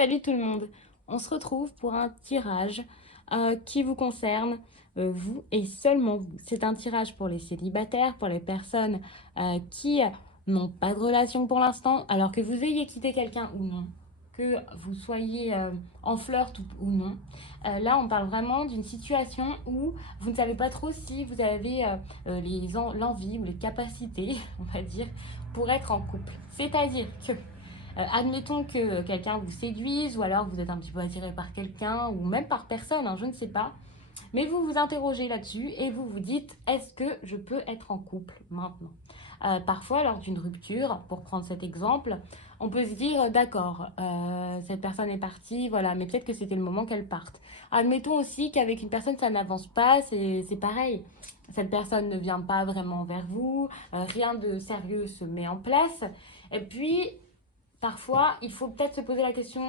Salut tout le monde, on se retrouve pour un tirage qui vous concerne, vous et seulement vous. C'est un tirage pour les célibataires, pour les personnes qui n'ont pas de relation pour l'instant, alors que vous ayez quitté quelqu'un ou non, que vous soyez en flirt ou non. Là, on parle vraiment d'une situation où vous ne savez pas trop si vous avez l'envie ou les capacités, on va dire, pour être en couple. C'est-à-dire que admettons que quelqu'un vous séduise ou alors vous êtes un petit peu attiré par quelqu'un ou même par personne, hein, je ne sais pas. Mais vous vous interrogez là-dessus et vous vous dites, est-ce que je peux être en couple maintenant? Parfois, lors d'une rupture, pour prendre cet exemple, on peut se dire, d'accord, cette personne est partie, voilà, mais peut-être que c'était le moment qu'elle parte. Admettons aussi qu'avec une personne, ça n'avance pas, c'est pareil. Cette personne ne vient pas vraiment vers vous, rien de sérieux se met en place. Et puis, parfois, il faut peut-être se poser la question,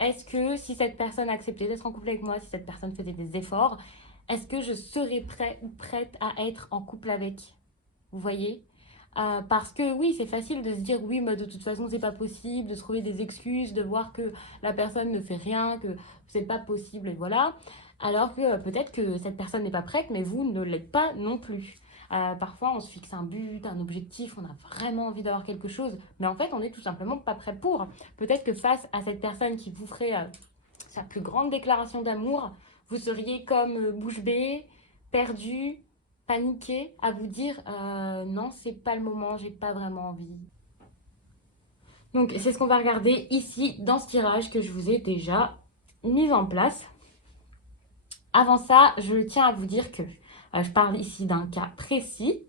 est-ce que si cette personne acceptait d'être en couple avec moi, si cette personne faisait des efforts, est-ce que je serais prêt ou prête à être en couple avec? Vous voyez? Parce que oui, c'est facile de se dire oui, mais de toute façon, c'est pas possible, de trouver des excuses, de voir que la personne ne fait rien, que c'est pas possible, et voilà. Alors que peut-être que cette personne n'est pas prête, mais vous ne l'êtes pas non plus. Parfois, on se fixe un but, un objectif, on a vraiment envie d'avoir quelque chose, mais en fait, on n'est tout simplement pas prêt pour. Peut-être que face à cette personne qui vous ferait sa plus grande déclaration d'amour, vous seriez comme bouche bée, perdu, paniqué, à vous dire non, c'est pas le moment, j'ai pas vraiment envie. Donc, c'est ce qu'on va regarder ici dans ce tirage que je vous ai déjà mis en place. Avant ça, je tiens à vous dire que je parle ici d'un cas précis.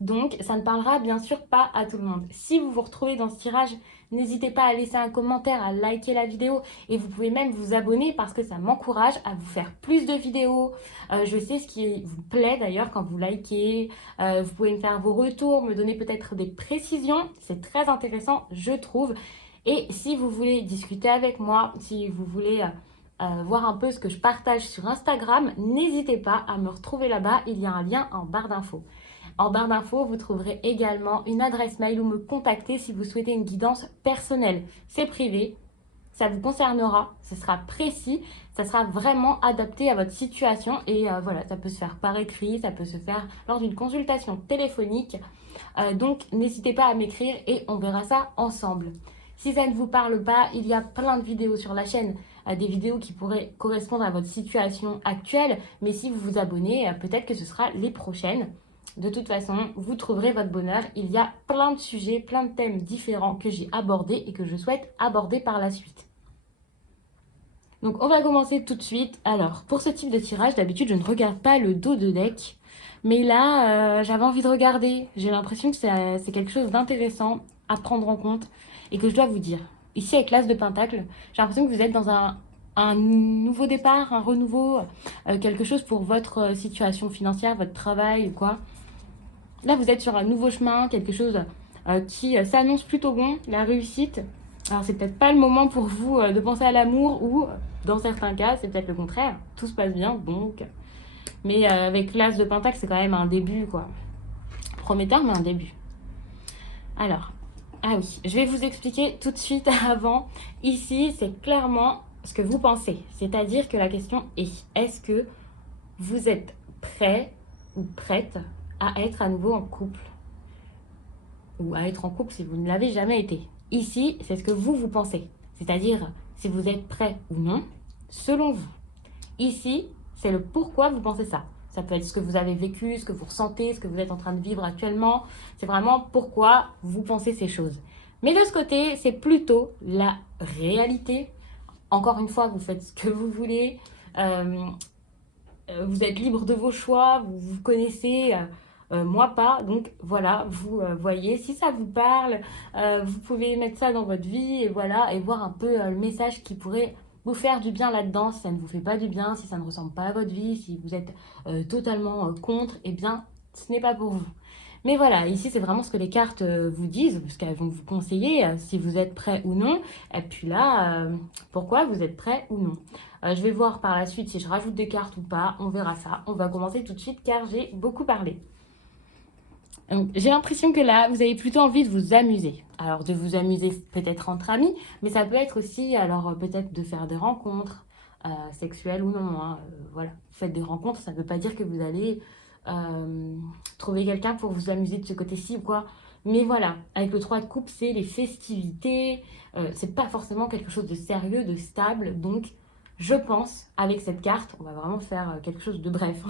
Donc, ça ne parlera bien sûr pas à tout le monde. Si vous vous retrouvez dans ce tirage, n'hésitez pas à laisser un commentaire, à liker la vidéo et vous pouvez même vous abonner parce que ça m'encourage à vous faire plus de vidéos. Je sais ce qui vous plaît d'ailleurs quand vous likez. Vous pouvez me faire vos retours, me donner peut-être des précisions. C'est très intéressant, je trouve. Et si vous voulez discuter avec moi, si vous voulez voir un peu ce que je partage sur Instagram, n'hésitez pas à me retrouver là-bas. Il y a un lien en barre d'infos. En barre d'infos, vous trouverez également une adresse mail où me contacter si vous souhaitez une guidance personnelle. C'est privé, ça vous concernera, ce sera précis, ça sera vraiment adapté à votre situation et voilà, ça peut se faire par écrit, ça peut se faire lors d'une consultation téléphonique. Donc n'hésitez pas à m'écrire et on verra ça ensemble. Si ça ne vous parle pas, il y a plein de vidéos sur la chaîne, des vidéos qui pourraient correspondre à votre situation actuelle, mais si vous vous abonnez, peut-être que ce sera les prochaines. De toute façon, vous trouverez votre bonheur. Il y a plein de sujets, plein de thèmes différents que j'ai abordés et que je souhaite aborder par la suite. Donc on va commencer tout de suite. Alors, pour ce type de tirage, d'habitude je ne regarde pas le dos de deck. Mais là, j'avais envie de regarder. J'ai l'impression que c'est quelque chose d'intéressant à prendre en compte et que je dois vous dire. Ici, avec l'As de Pentacle, j'ai l'impression que vous êtes dans un nouveau départ, un renouveau, quelque chose pour votre situation financière, votre travail ou quoi. Là, vous êtes sur un nouveau chemin, quelque chose qui s'annonce plutôt bon, la réussite. Alors, c'est peut-être pas le moment pour vous de penser à l'amour ou, dans certains cas, c'est peut-être le contraire. Tout se passe bien, donc. Mais avec l'As de Pentacle, c'est quand même un début, quoi. Prometteur, mais un début. Alors, ah oui, je vais vous expliquer tout de suite avant. Ici, c'est clairement ce que vous pensez. C'est-à-dire que la question est que vous êtes prêt ou prête à être à nouveau en couple ou à être en couple si vous ne l'avez jamais été. Ici, c'est ce que vous pensez. C'est-à-dire si vous êtes prêt ou non, selon vous. Ici, c'est le pourquoi vous pensez ça. Ça peut être ce que vous avez vécu, ce que vous ressentez, ce que vous êtes en train de vivre actuellement. C'est vraiment pourquoi vous pensez ces choses. Mais de ce côté, c'est plutôt la réalité. Encore une fois, vous faites ce que vous voulez. Euh, vous êtes libre de vos choix. Vous vous connaissez. Moi pas, donc voilà, vous voyez, si ça vous parle, vous pouvez mettre ça dans votre vie et voilà, et voir un peu le message qui pourrait vous faire du bien là-dedans. Si ça ne vous fait pas du bien, si ça ne ressemble pas à votre vie, si vous êtes totalement contre, eh bien ce n'est pas pour vous. Mais voilà, ici c'est vraiment ce que les cartes vous disent, ce qu'elles vont vous conseiller, si vous êtes prêt ou non. Et puis là, pourquoi vous êtes prêt ou non. Je vais voir par la suite si je rajoute des cartes ou pas, on verra ça. On va commencer tout de suite car j'ai beaucoup parlé. Donc, j'ai l'impression que là, vous avez plutôt envie de vous amuser. Alors, de vous amuser peut-être entre amis, mais ça peut être aussi, alors peut-être de faire des rencontres, sexuelles ou non, hein. Voilà, vous faites des rencontres, ça ne veut pas dire que vous allez euh, trouver quelqu'un pour vous amuser de ce côté-ci ou quoi. Mais voilà, avec le 3 de coupe, c'est les festivités, c'est pas forcément quelque chose de sérieux, de stable. Donc, je pense, avec cette carte, on va vraiment faire quelque chose de bref,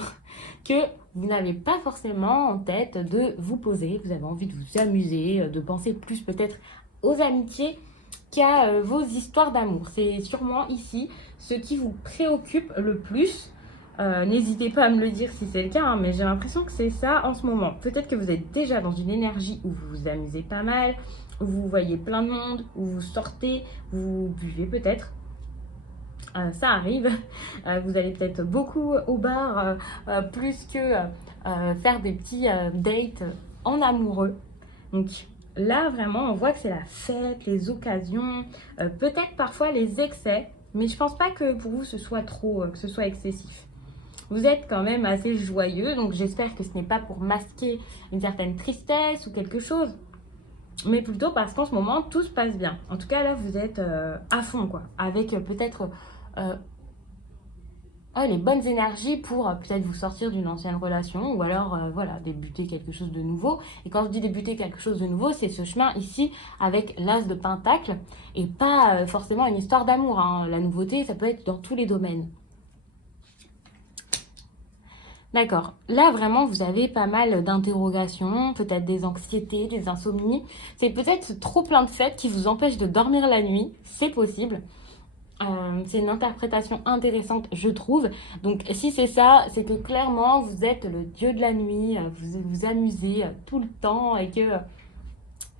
que vous n'avez pas forcément en tête de vous poser, vous avez envie de vous amuser, de penser plus peut-être aux amitiés qu'à vos histoires d'amour. C'est sûrement ici ce qui vous préoccupe le plus. N'hésitez pas à me le dire si c'est le cas, hein, mais j'ai l'impression que c'est ça en ce moment. Peut-être que vous êtes déjà dans une énergie où vous vous amusez pas mal, où vous voyez plein de monde, où vous sortez, vous buvez peut-être. Ça arrive. Vous allez peut-être beaucoup au bar, plus que faire des petits dates en amoureux. Donc là, vraiment, on voit que c'est la fête, les occasions, peut-être parfois les excès, mais je pense pas que pour vous ce soit trop, que ce soit excessif. Vous êtes quand même assez joyeux, donc j'espère que ce n'est pas pour masquer une certaine tristesse ou quelque chose, mais plutôt parce qu'en ce moment tout se passe bien. En tout cas là, vous êtes à fond quoi, avec peut-être euh, les bonnes énergies pour peut-être vous sortir d'une ancienne relation ou alors voilà, débuter quelque chose de nouveau. Et quand je dis débuter quelque chose de nouveau, c'est ce chemin ici avec l'as de pentacle et pas forcément une histoire d'amour, hein. La nouveauté, ça peut être dans tous les domaines. D'accord. Là, vraiment, vous avez pas mal d'interrogations, peut-être des anxiétés, des insomnies. C'est peut-être trop plein de fêtes qui vous empêchent de dormir la nuit. C'est possible. C'est une interprétation intéressante, je trouve. Donc, si c'est ça, c'est que clairement, vous êtes le dieu de la nuit, vous vous amusez tout le temps et que,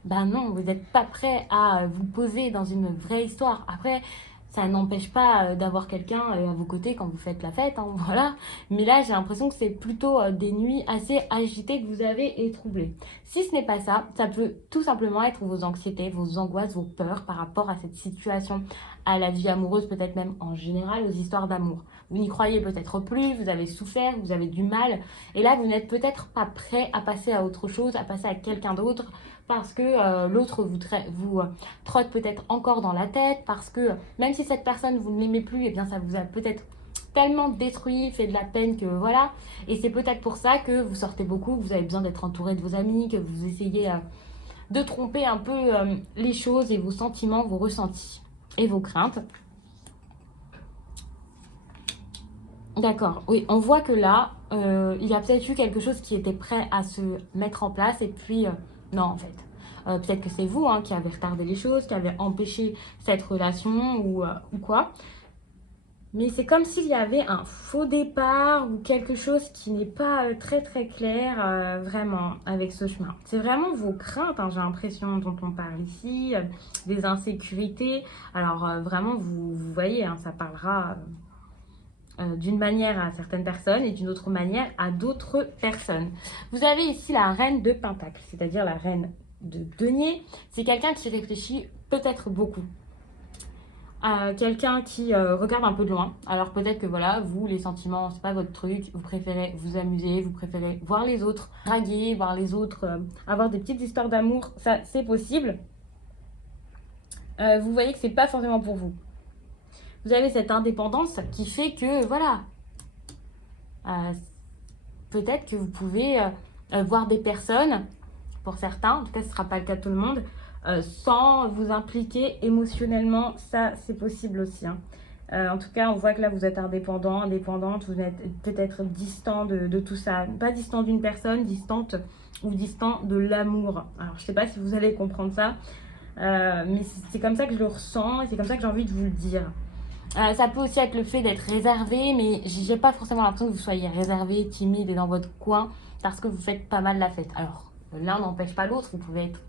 ben non, vous n'êtes pas prêt à vous poser dans une vraie histoire. Après, ça n'empêche pas d'avoir quelqu'un à vos côtés quand vous faites la fête, hein, voilà. Mais là, j'ai l'impression que c'est plutôt des nuits assez agitées que vous avez et troublées. Si ce n'est pas ça, ça peut tout simplement être vos anxiétés, vos angoisses, vos peurs par rapport à cette situation, à la vie amoureuse, peut-être même en général aux histoires d'amour. Vous n'y croyez peut-être plus, vous avez souffert, vous avez du mal, et là, vous n'êtes peut-être pas prêt à passer à autre chose, à passer à quelqu'un d'autre parce que l'autre vous trotte peut-être encore dans la tête, parce que même si cette personne vous ne l'aimez plus, et bien ça vous a peut-être tellement détruit, fait de la peine que voilà. Et c'est peut-être pour ça que vous sortez beaucoup, que vous avez besoin d'être entouré de vos amis, que vous essayez de tromper un peu les choses et vos sentiments, vos ressentis et vos craintes. D'accord, oui, on voit que là, il y a peut-être eu quelque chose qui était prêt à se mettre en place et puis, non, en fait. Peut-être que c'est vous hein, qui avez retardé les choses, qui avez empêché cette relation ou quoi. Mais c'est comme s'il y avait un faux départ ou quelque chose qui n'est pas très très clair vraiment avec ce chemin. C'est vraiment vos craintes, hein, j'ai l'impression, dont on parle ici, des insécurités. Alors vraiment, vous voyez, hein, ça parlera d'une manière à certaines personnes et d'une autre manière à d'autres personnes. Vous avez ici la reine de Pentacle, c'est-à-dire la reine de denier. C'est quelqu'un qui réfléchit peut-être beaucoup. Quelqu'un qui regarde un peu de loin. Alors peut-être que voilà, vous, les sentiments, c'est pas votre truc. Vous préférez vous amuser, vous préférez voir les autres draguer, voir les autres avoir des petites histoires d'amour. Ça, c'est possible. Vous voyez que c'est pas forcément pour vous. Vous avez cette indépendance qui fait que voilà, euh, peut-être que vous pouvez voir des personnes, pour certains, en tout cas ce ne sera pas le cas de tout le monde, sans vous impliquer émotionnellement, ça c'est possible aussi, hein. En tout cas, on voit que là vous êtes indépendant, indépendante, vous êtes peut-être distant de tout ça. Pas distant d'une personne, distante ou distant de l'amour. Alors je sais pas si vous allez comprendre ça, mais c'est comme ça que je le ressens et c'est comme ça que j'ai envie de vous le dire. Ça peut aussi être le fait d'être réservé, mais j'ai pas forcément l'impression que vous soyez réservé, timide et dans votre coin parce que vous faites pas mal la fête. Alors, l'un n'empêche pas l'autre. Vous pouvez être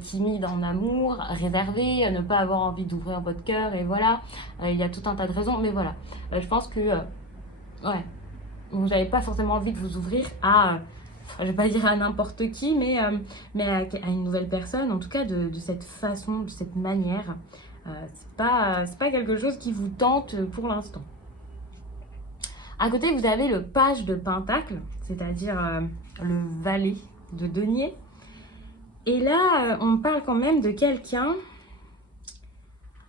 timide en amour, réservé, ne pas avoir envie d'ouvrir votre cœur, et voilà. Il y a tout un tas de raisons, mais voilà. Je pense que, ouais, vous n'avez pas forcément envie de vous ouvrir à, je vais pas dire à n'importe qui, mais à une nouvelle personne, en tout cas de cette façon, de cette manière. C'est pas quelque chose qui vous tente pour l'instant. À côté, vous avez le page de Pentacle, c'est-à-dire le valet. de denier. Et là, on parle quand même de quelqu'un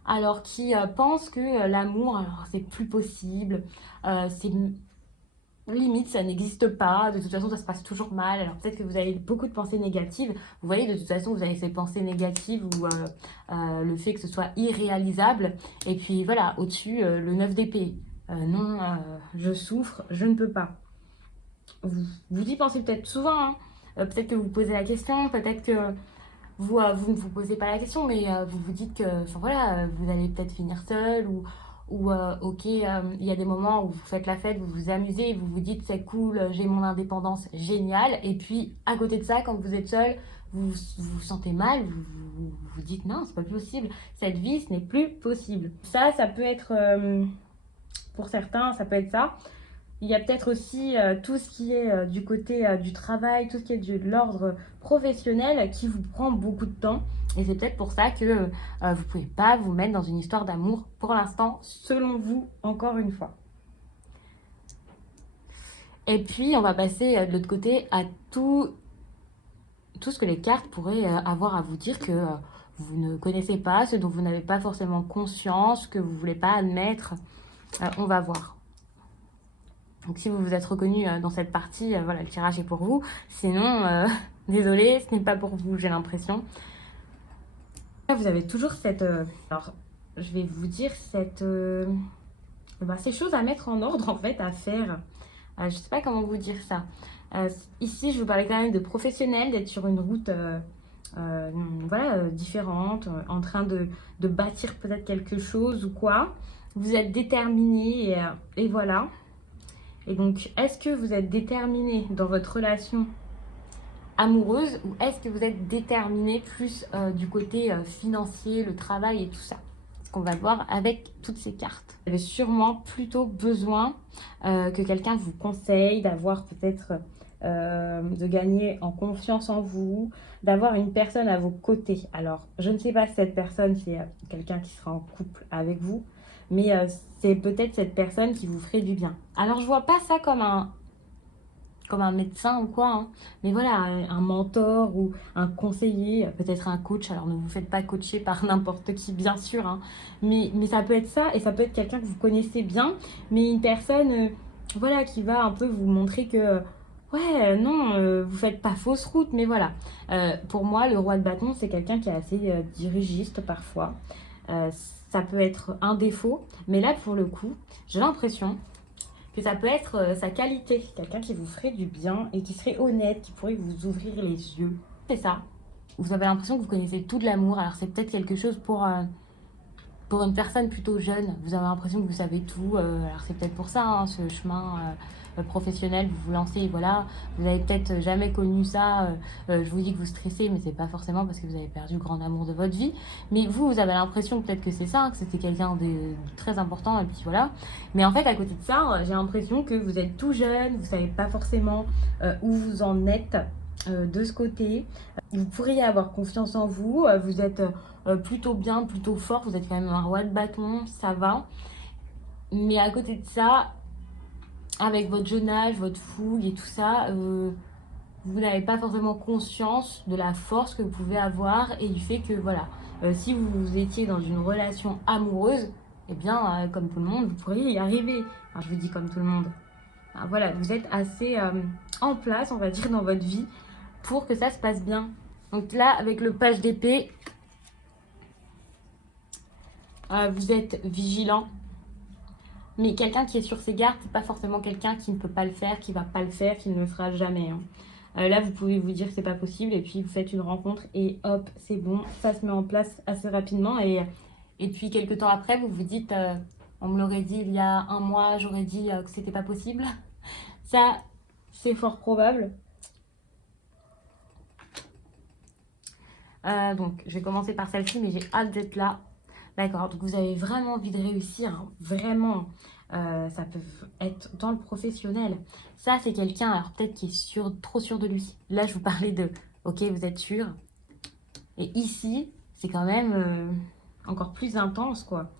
alors qui pense que l'amour, alors c'est plus possible, c'est limite ça n'existe pas, de toute façon ça se passe toujours mal, alors peut-être que vous avez beaucoup de pensées négatives, vous voyez de toute façon vous avez ces pensées négatives ou le fait que ce soit irréalisable, et puis voilà, au-dessus le 9 d'épée, non, je souffre, je ne peux pas. Vous y pensez peut-être souvent, hein. Peut-être que vous posez la question, peut-être que vous ne vous posez pas la question, mais vous vous dites que enfin, voilà, vous allez peut-être finir seul ou ok, il y a des moments où vous faites la fête, vous vous amusez, vous vous dites c'est cool, j'ai mon indépendance, génial. Et puis à côté de ça, quand vous êtes seul, vous sentez mal, vous dites non, c'est pas possible, cette vie, ce n'est plus possible. Ça peut être, pour certains, ça peut être ça. Il y a peut-être aussi tout ce qui est du côté du travail, tout ce qui est de l'ordre professionnel qui vous prend beaucoup de temps. Et c'est peut-être pour ça que vous ne pouvez pas vous mettre dans une histoire d'amour pour l'instant, selon vous, encore une fois. Et puis, on va passer de l'autre côté à tout ce que les cartes pourraient avoir à vous dire que vous ne connaissez pas, ce dont vous n'avez pas forcément conscience, que vous ne voulez pas admettre. On va voir. Donc si vous vous êtes reconnu dans cette partie, voilà, le tirage est pour vous. Sinon, désolé, ce n'est pas pour vous, j'ai l'impression. Vous avez toujours cette... alors, je vais vous dire cette... ces choses à mettre en ordre, en fait, à faire. Je ne sais pas comment vous dire ça. Ici, je vous parlais quand même de professionnel, d'être sur une route voilà, différente, en train de bâtir peut-être quelque chose ou quoi. Vous êtes déterminé et voilà. Et donc, est-ce que vous êtes déterminé dans votre relation amoureuse ou est-ce que vous êtes déterminé plus du côté financier, le travail et tout ça? Ce qu'on va voir avec toutes ces cartes. Vous avez sûrement plutôt besoin que quelqu'un vous conseille, d'avoir peut-être de gagner en confiance en vous, d'avoir une personne à vos côtés. Alors, je ne sais pas si cette personne, c'est quelqu'un qui sera en couple avec vous, mais c'est peut-être cette personne qui vous ferait du bien. Alors, je vois pas ça comme un médecin ou quoi, hein. Mais voilà, un mentor ou un conseiller, peut-être un coach. Alors ne vous faites pas coacher par n'importe qui, bien sûr, hein. Mais ça peut être ça, et ça peut être quelqu'un que vous connaissez bien, mais une personne voilà, qui va un peu vous montrer que ouais, non, vous faites pas fausse route, mais voilà. Pour moi, le roi de bâton, c'est quelqu'un qui est assez dirigiste parfois. Euh, Ça peut être un défaut, mais là, pour le coup, j'ai l'impression que ça peut être sa qualité, quelqu'un qui vous ferait du bien et qui serait honnête, qui pourrait vous ouvrir les yeux. C'est ça. Vous avez l'impression que vous connaissez tout de l'amour, alors c'est peut-être quelque chose pour une personne plutôt jeune. Vous avez l'impression que vous savez tout, alors c'est peut-être pour ça, hein, ce chemin professionnel, vous vous lancez, voilà. Vous avez peut-être jamais connu ça, je vous dis que vous stressez, mais c'est pas forcément parce que vous avez perdu le grand amour de votre vie. Mais vous avez l'impression peut-être que c'est ça, hein, que c'était quelqu'un de très important, et puis voilà. Mais en fait, à côté de ça, j'ai l'impression que vous êtes tout jeune, vous savez pas forcément où vous en êtes de ce côté. Vous pourriez avoir confiance en vous, vous êtes plutôt bien, plutôt fort, vous êtes quand même un roi de bâton, ça va. Mais à côté de ça, avec votre jeune âge, votre fougue et tout ça, vous n'avez pas forcément conscience de la force que vous pouvez avoir et du fait que, voilà, si vous étiez dans une relation amoureuse, eh bien, comme tout le monde, vous pourriez y arriver. Enfin, je vous dis comme tout le monde. Enfin, voilà, vous êtes assez en place, on va dire, dans votre vie pour que ça se passe bien. Donc là, avec le page d'épée, vous êtes vigilant. Mais quelqu'un qui est sur ses gardes, c'est pas forcément quelqu'un qui ne peut pas le faire, qui va pas le faire, qui ne le fera jamais, hein. Là, vous pouvez vous dire que c'est pas possible et puis vous faites une rencontre et hop, c'est bon, ça se met en place assez rapidement et puis quelques temps après, vous vous dites, on me l'aurait dit il y a un mois, j'aurais dit que c'était pas possible. Ça, c'est fort probable. Donc, je vais commencer par celle-ci, mais j'ai hâte d'être là. D'accord, donc vous avez vraiment envie de réussir, hein, vraiment. Ça peut être dans le professionnel. Ça, c'est quelqu'un, alors peut-être qui est sûr, trop sûr de lui. Là, je vous parlais de, ok, vous êtes sûr. Et ici, c'est quand même encore plus intense, quoi.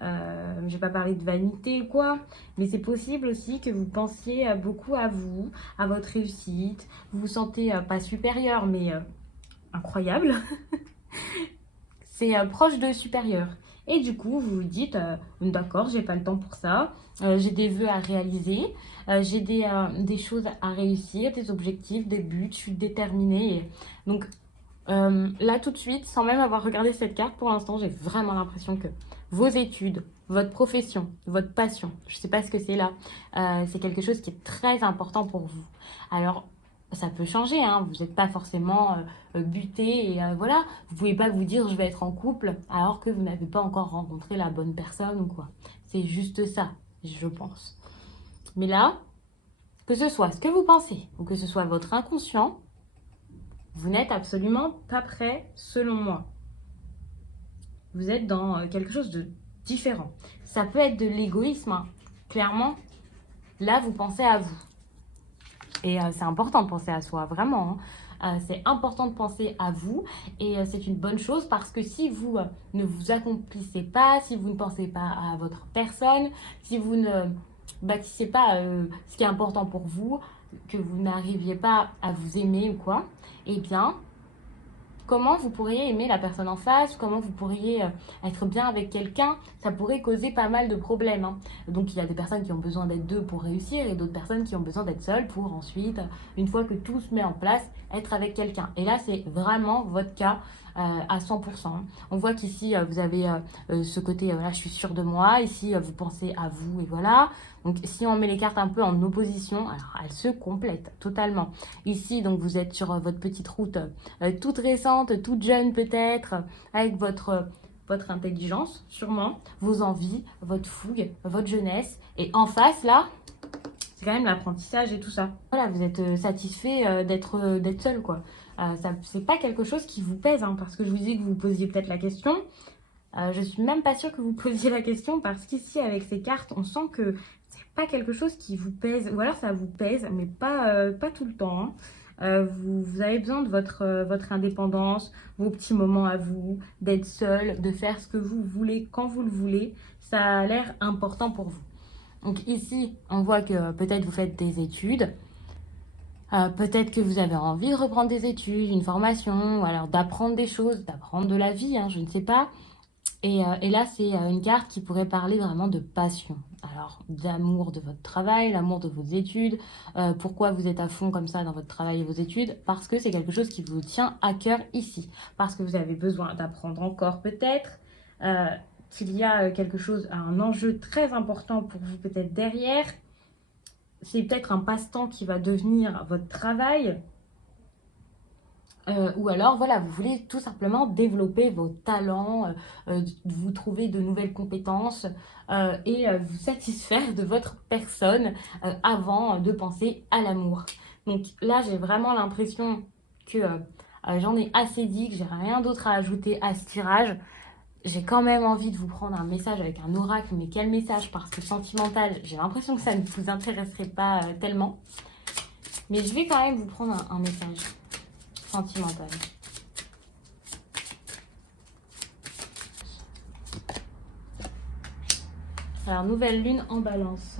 Je vais pas parler de vanité ou quoi, mais c'est possible aussi que vous pensiez beaucoup à vous, à votre réussite. Vous vous sentez pas supérieur, mais incroyable. C'est proche de supérieur. Et du coup, vous vous dites, d'accord, j'ai pas le temps pour ça, j'ai des vœux à réaliser, j'ai des choses à réussir, des objectifs, des buts, je suis déterminée. Donc là, tout de suite, sans même avoir regardé cette carte, pour l'instant, j'ai vraiment l'impression que vos études, votre profession, votre passion, je ne sais pas ce que c'est là, c'est quelque chose qui est très important pour vous. Alors, ça peut changer, hein, vous n'êtes pas forcément buté et voilà, vous ne pouvez pas vous dire je vais être en couple alors que vous n'avez pas encore rencontré la bonne personne ou quoi. C'est juste ça, je pense. Mais là, que ce soit ce que vous pensez ou que ce soit votre inconscient, vous n'êtes absolument pas prêt selon moi. Vous êtes dans quelque chose de différent. Ça peut être de l'égoïsme, hein. Clairement, là, vous pensez à vous. Et c'est important de penser à soi, vraiment, hein. C'est important de penser à vous et c'est une bonne chose parce que si vous ne vous accomplissez pas, si vous ne pensez pas à votre personne, si vous ne bâtissez pas ce qui est important pour vous, que vous n'arriviez pas à vous aimer ou quoi, eh bien, comment vous pourriez aimer la personne en face, comment vous pourriez être bien avec quelqu'un, ça pourrait causer pas mal de problèmes, hein. Donc il y a des personnes qui ont besoin d'être deux pour réussir et d'autres personnes qui ont besoin d'être seules pour ensuite, une fois que tout se met en place, être avec quelqu'un. Et là, c'est vraiment votre cas à 100%, hein. On voit qu'ici, vous avez ce côté, voilà, je suis sûre de moi. Ici, vous pensez à vous et voilà. Donc si on met les cartes un peu en opposition, alors elles se complètent totalement. Ici, donc vous êtes sur votre petite route toute récente, toute jeune peut-être, avec votre intelligence, sûrement, vos envies, votre fougue, votre jeunesse. Et en face, là, c'est quand même l'apprentissage et tout ça. Voilà, vous êtes satisfait d'être seul, quoi. Ça, c'est pas quelque chose qui vous pèse, hein, parce que je vous dis que vous posiez peut-être la question. Je suis même pas sûre que vous posiez la question parce qu'ici, avec ces cartes, on sent que c'est pas quelque chose qui vous pèse. Ou alors ça vous pèse, mais pas tout le temps, hein. Vous avez besoin de votre indépendance, vos petits moments à vous, d'être seul, de faire ce que vous voulez quand vous le voulez. Ça a l'air important pour vous. Donc ici, on voit que peut-être vous faites des études, peut-être que vous avez envie de reprendre des études, une formation, ou alors d'apprendre des choses, d'apprendre de la vie, hein, je ne sais pas. Et là, c'est une carte qui pourrait parler vraiment de passion. Alors, d'amour de votre travail, l'amour de vos études. Pourquoi vous êtes à fond comme ça dans votre travail et vos études? Parce que c'est quelque chose qui vous tient à cœur ici. Parce que vous avez besoin d'apprendre encore peut-être. euh, qu'il y a quelque chose, un enjeu très important pour vous peut-être derrière. C'est peut-être un passe-temps qui va devenir votre travail. Ou alors, voilà, vous voulez tout simplement développer vos talents, vous trouver de nouvelles compétences et vous satisfaire de votre personne avant de penser à l'amour. Donc là, j'ai vraiment l'impression que j'en ai assez dit, que j'ai rien d'autre à ajouter à ce tirage. J'ai quand même envie de vous prendre un message avec un oracle, mais quel message? Parce que sentimental, j'ai l'impression que ça ne vous intéresserait pas tellement. Mais je vais quand même vous prendre un message sentimental. Alors, nouvelle lune en balance.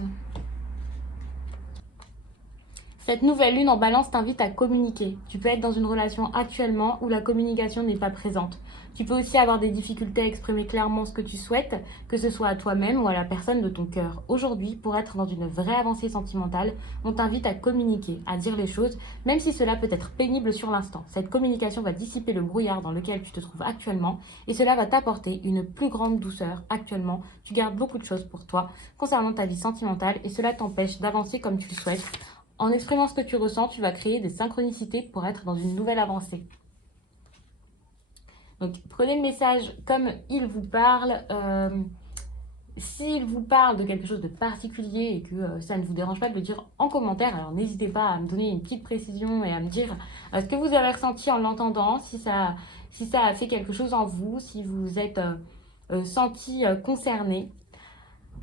Cette nouvelle lune en balance t'invite à communiquer. Tu peux être dans une relation actuellement où la communication n'est pas présente. Tu peux aussi avoir des difficultés à exprimer clairement ce que tu souhaites, que ce soit à toi-même ou à la personne de ton cœur. Aujourd'hui, pour être dans une vraie avancée sentimentale, on t'invite à communiquer, à dire les choses, même si cela peut être pénible sur l'instant. Cette communication va dissiper le brouillard dans lequel tu te trouves actuellement et cela va t'apporter une plus grande douceur. Actuellement, tu gardes beaucoup de choses pour toi concernant ta vie sentimentale et cela t'empêche d'avancer comme tu le souhaites. En exprimant ce que tu ressens, tu vas créer des synchronicités pour être dans une nouvelle avancée. Donc, prenez le message comme il vous parle. S'il vous parle de quelque chose de particulier et que ça ne vous dérange pas de le dire en commentaire, alors n'hésitez pas à me donner une petite précision et à me dire ce que vous avez ressenti en l'entendant, si ça a fait quelque chose en vous, si vous êtes senti concerné.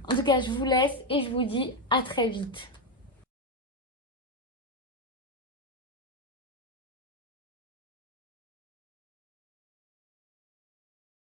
En tout cas, je vous laisse et je vous dis à très vite.